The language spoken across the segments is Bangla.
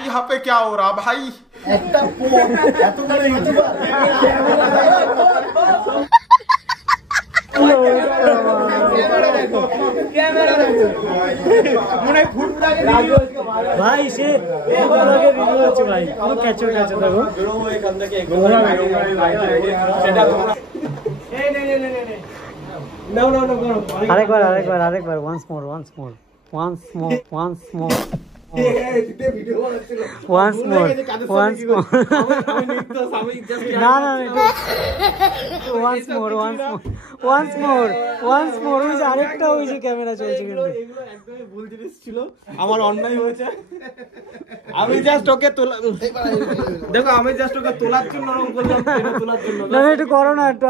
यहाँ पे क्या हो रहा भाई? ভাই সে ভাই ক্যাচো ক্যাচো দেখো আরেকবার once more আরেকটা হয়েছে ক্যামেরা চলছে কিন্তু একদমই ভুল জিনিস ছিল আমার অন্যায় হয়েছে আমি জাস্ট ওকে দেখো আমি জাস্ট ওকে তোলার জন্য এরকম করলাম তোলার জন্য না একটু করো না একটু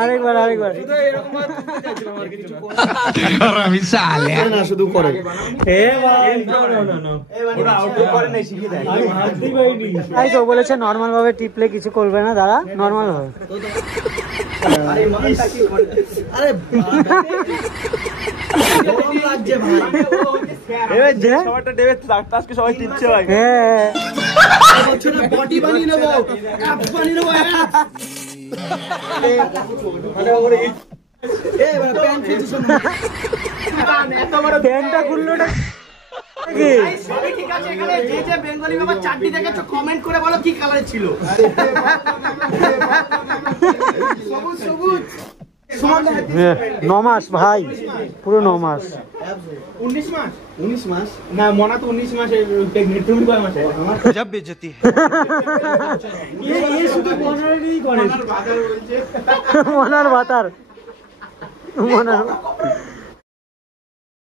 আরেকবার শুধু এরকম ভাবে তুলতে চাইছিলাম আর কিছু না আমি সালে না শুধু করে এ ভাই না ওটা আউটডোর করে নাই শিখিয়ে দেয় আমি হাতই পাইনি তাই তো বলেছে নরমাল ভাবে টিপলে কিছু করবে না দাদা নরমাল ভাবে আরে মালটা কি করে আরে গরম লাগছে ভাই এবার যে সবাইটা দেবে আজকে সবাই টিপছে ভাই হ্যাঁ বলছো না বডি বানিয়ে নেব অ্যাপ বানিয়ে নেব মানে ওরে এ প্যান্ট খুলছিস না এত বড় প্যান্টটা খুললোটা কি সবাই ঠিক আছে এখানে যে বেঙ্গলি বাবা চাটনি দেখেছো কমেন্ট করে বলো কি কালার ছিল সবুজ সবুজ 9 মাস ভাই পুরো 9 মাস 19 মাস না মনা তো 19 মাসে প্রেগন্যান্ট তুমি কয় মাসে আমার जब बेइज्जती এই শুধু মনারই করে বাজার বলছে মনার ভাতার